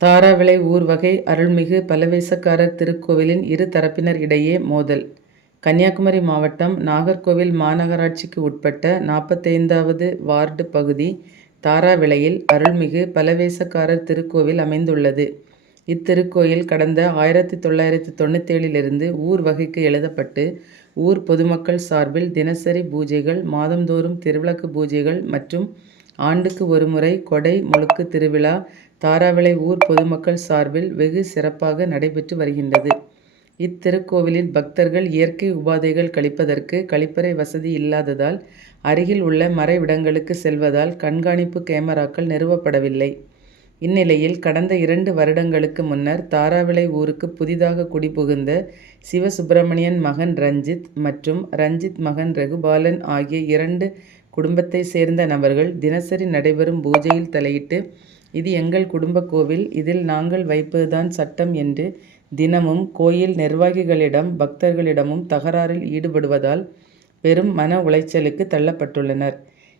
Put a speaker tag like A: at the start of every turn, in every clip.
A: தாராவிளை ஊர்வகை அருள்மிகு பலவேசக்காரர் திருக்கோவிலின் இரு தரப்பினர் இடையே மோதல் கன்னியாகுமரி மாவட்டம் நாகர்கோவில் மாநகராட்சிக்கு உட்பட்ட நாற்பத்தைந்தாவது வார்டு பகுதி தாராவிளையில் அருள்மிகு பலவேசக்காரர் திருக்கோவில் அமைந்துள்ளது. இத்திருக்கோயில் கடந்த ஆயிரத்தி தொள்ளாயிரத்தி தொண்ணூற்றேழிலிருந்து ஊர் வகைக்கு எழுதப்பட்டு ஊர் பொதுமக்கள் சார்பில் தினசரி பூஜைகள் மாதந்தோறும் திருவிளக்கு பூஜைகள் மற்றும் ஆண்டுக்கு ஒருமுறை கொடை முழுக்கு திருவிழா தாராவிளை ஊர் பொதுமக்கள் சார்பில் வெகு சிறப்பாக நடைபெற்று வருகின்றது. இத்திருக்கோவிலில் பக்தர்கள் இயற்கை உபாதைகள் கழிப்பதற்கு கழிப்பறை வசதி இல்லாததால் அருகில் உள்ள மறைவிடங்களுக்கு செல்வதால் கண்காணிப்பு கேமராக்கள் நிறுவப்படவில்லை. இந்நிலையில் கடந்த இரண்டு வருடங்களுக்கு முன்னர் தாராவிளை ஊருக்கு புதிதாக குடிபுகுந்த சிவசுப்பிரமணியன் மகன் ரஞ்சித் மற்றும் ரஞ்சித் மகன் ரகுபாலன் ஆகிய இரண்டு குடும்பத்தை சேர்ந்த நபர்கள் தினசரி நடைபெறும் பூஜையில் தலையிட்டு இது எங்கள் குடும்ப கோவில் இதில் நாங்கள் வைப்பதுதான் சட்டம் என்று தினமும் கோயில் நிர்வாகிகளிடம் பக்தர்களிடமும் தகராறில் ஈடுபடுவதால் பெரும் மன உளைச்சலுக்கு தள்ளப்பட்டுள்ளனர்.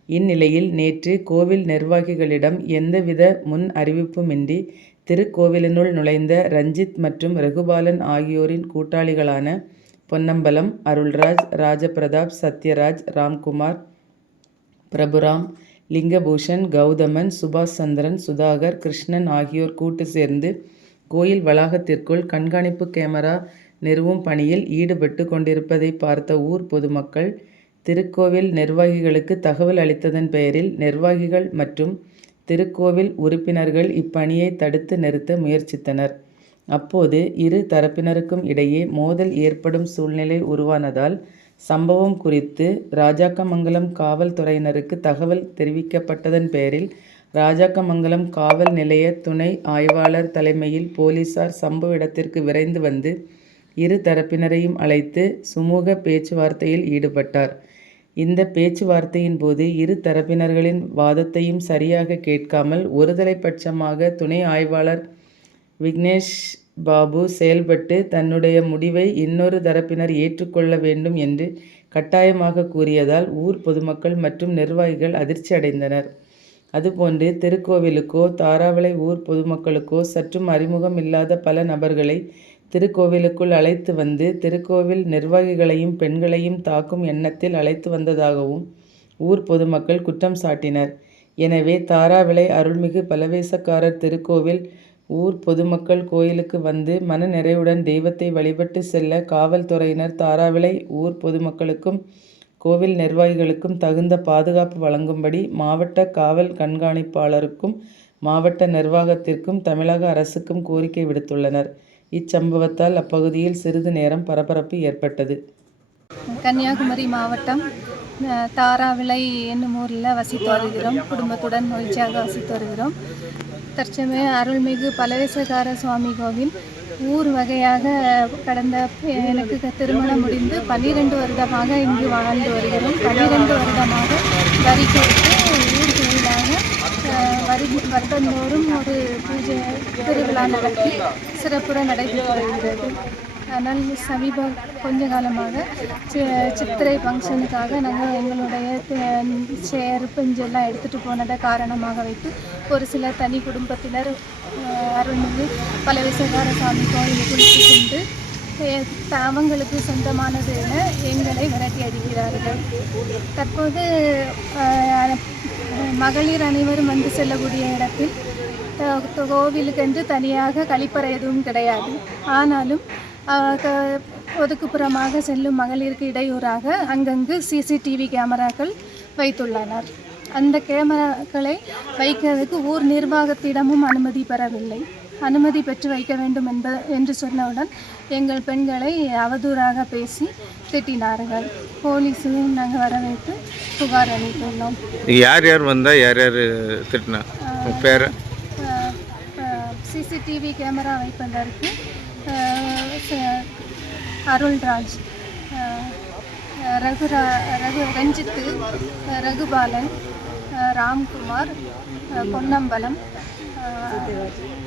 A: இந்நிலையில் நேற்று கோவில் நிர்வாகிகளிடம் எந்தவித முன் அறிவிப்புமின்றி திருக்கோவிலினுள் நுழைந்த ரஞ்சித் மற்றும் ரகுபாலன் ஆகியோரின் கூட்டாளிகளான பொன்னம்பலம் அருள்ராஜ் ராஜபிரதாப் சத்யராஜ் ராம்குமார் பிரபுராம் லிங்கபூஷன் கௌதமன் சுபாஷ் சந்திரன் சுதாகர் கிருஷ்ணன் ஆகியோர் கூட்டு சேர்ந்து கோயில் வளாகத்திற்குள் கண்காணிப்பு கேமரா நிறுவும் பணியில் ஈடுபட்டு கொண்டிருப்பதை பார்த்த ஊர் பொதுமக்கள் திருக்கோவில் நிர்வாகிகளுக்கு தகவல் அளித்ததன் பெயரில் நிர்வாகிகள் மற்றும் திருக்கோவில் உறுப்பினர்கள் இப்பணியை தடுத்து நிறுத்த முயற்சித்தனர். அப்போது இரு தரப்பினருக்கும் இடையே மோதல் ஏற்படும் சூழ்நிலை உருவானதால் சம்பவம் குறித்து ராஜாக்கமங்கலம் காவல்துறையினருக்கு தகவல் தெரிவிக்கப்பட்டதன் பேரில் ராஜாக்கமங்கலம் காவல் நிலைய துணை ஆய்வாளர் தலைமையில் போலீசார் சம்பவ இடத்திற்கு விரைந்து வந்து இரு தரப்பினரையும் அழைத்து சுமூக பேச்சுவார்த்தையில் ஈடுபட்டார். இந்த பேச்சுவார்த்தையின் போது இரு தரப்பினர்களின் வாதத்தையும் சரியாக கேட்காமல் ஒருதலைப்பட்சமாக துணை ஆய்வாளர் விக்னேஷ் பாபு செயல்பட்டு தன்னுடைய முடிவை இன்னொரு தரப்பினர் ஏற்றுக்கொள்ள வேண்டும் என்று கட்டாயமாக கூறியதால் ஊர் பொதுமக்கள் மற்றும் நிர்வாகிகள் அதிர்ச்சி அடைந்தனர். அதுபோன்று திருக்கோவிலுக்கோ தாராவளை ஊர் பொதுமக்களுக்கோ சற்றும் அறிமுகம் இல்லாத பல நபர்களை திருக்கோவிலுக்குள் அழைத்து வந்து திருக்கோவில் நிர்வாகிகளையும் பெண்களையும் தாக்கும் எண்ணத்தில் அழைத்து வந்ததாகவும் ஊர் பொதுமக்கள் குற்றம் சாட்டினர். எனவே தாராவிளை அருள்மிகு பலவேசக்காரர் திருக்கோவில் ஊர் பொதுமக்கள் கோயிலுக்கு வந்து மன நிறைவுடன் தெய்வத்தை வழிபட்டு செல்ல காவல்துறையினர் தாராவிளை ஊர் பொதுமக்களுக்கும் கோவில் நிர்வாகிகளுக்கும் தகுந்த பாதுகாப்பு வழங்கும்படி மாவட்ட காவல் கண்காணிப்பாளருக்கும் மாவட்ட நிர்வாகத்திற்கும் தமிழக அரசுக்கும் கோரிக்கை விடுத்துள்ளனர். இச்சம்பவத்தால் அப்பகுதியில் சிறிது நேரம் பரபரப்பு ஏற்பட்டது.
B: கன்னியாகுமரி மாவட்டம் தாராவிளை என்னும் ஊரில் வசித்து வருகிறோம் குடும்பத்துடன் மகிழ்ச்சியாக வசித்து வருகிறோம் தற்சமய அருள்மிகு பலவேசகார சுவாமி கோவில். ஊர் வகையாக கடந்த எனக்கு திருமணம் முடிந்து பன்னிரெண்டு வருடமாக இங்கு வாழ்ந்து வருகிறோம். பன்னிரெண்டு வருடமாக வரி கொடுத்து ஊர் கோவிலாக வரி வருடந்தோறும் ஒரு பூஜை திருவிழா நடத்தி சிறப்புற நடைபெற்று வருகிறது. ஆனால் சமீப கொஞ்ச காலமாக சி சித்திரை ஃபங்க்ஷனுக்காக நாங்கள் எங்களுடைய சேர் பெஞ்செல்லாம் எடுத்துகிட்டு போனதை காரணமாக வைத்து ஒரு சில தனி குடும்பத்தினர் அருள்மிகு பலவிசகார சாமி கோயிலுக்கு சென்று அவங்களுக்கு சொந்தமானது என எங்களை விரட்டி அடிக்கிறார்கள். தற்போது மகளிர் அனைவரும் வந்து செல்லக்கூடிய இடத்தில் கோவிலுக்கென்று தனியாக கழிப்பறை எதுவும் கிடையாது. ஆனாலும் ஒதுக்குப்புறமாக செல்லும் மகளிருக்கு இடையூறாக அங்கங்கு சிசிடிவி கேமராக்கள் வைத்துள்ளனர். அந்த கேமராக்களை வைக்கிறதுக்கு ஊர் நிர்வாகத்திடமும் அனுமதி பெறவில்லை. அனுமதி பெற்று வைக்க வேண்டும் என்ப என்று சொன்னவுடன் எங்கள் பெண்களை அவதூறாக பேசி திட்டினார்கள். போலீஸையும் நாங்கள் வரவேற்று புகார் அளித்துள்ளோம்.
C: யார் யார் வந்தால் யார் யார் திட்டினா? பேர்?
B: சிசிடிவி கேமரா வைப்பதற்கு அருள்ராஜ் ரகுரா ரகு ரஞ்சித்து ரகுபாலன் ராம்குமார் பொன்னம்பலம்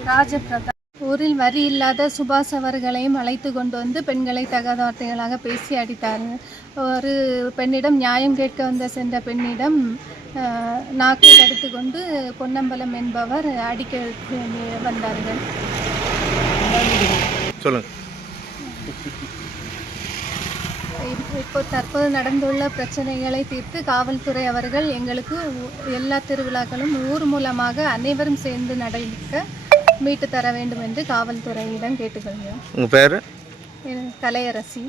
B: ராஜபிரதா. ஊரில் வரி இல்லாத சுபாஷ் அவர்களையும் அழைத்து கொண்டு வந்து பெண்களை தகாத வார்த்தைகளாக பேசி அடித்தார். ஒரு பெண்ணிடம் நியாயம் கேட்க வந்த சென்ற பெண்ணிடம் நாக்கை தடுத்து கொண்டு பொன்னம்பலம் என்பவர் அடிக்க வந்தார்கள்.
C: சொல்லுங்கள்
B: இப்- இப்போ தற்போது நடந்துள்ள பிரச்சனைகளை தீர்த்து காவல்துறை அவர்கள் எங்களுக்கு எல்லா திருவிழாக்களும் ஊர் மூலமாக அனைவரும் சேர்ந்து நடக்க மீட்டு தர வேண்டும் என்று காவல்துறையிடம் கேட்டுக்கொள்கிறோம்.
C: உங்கள் பேர்?
B: கலையரசி.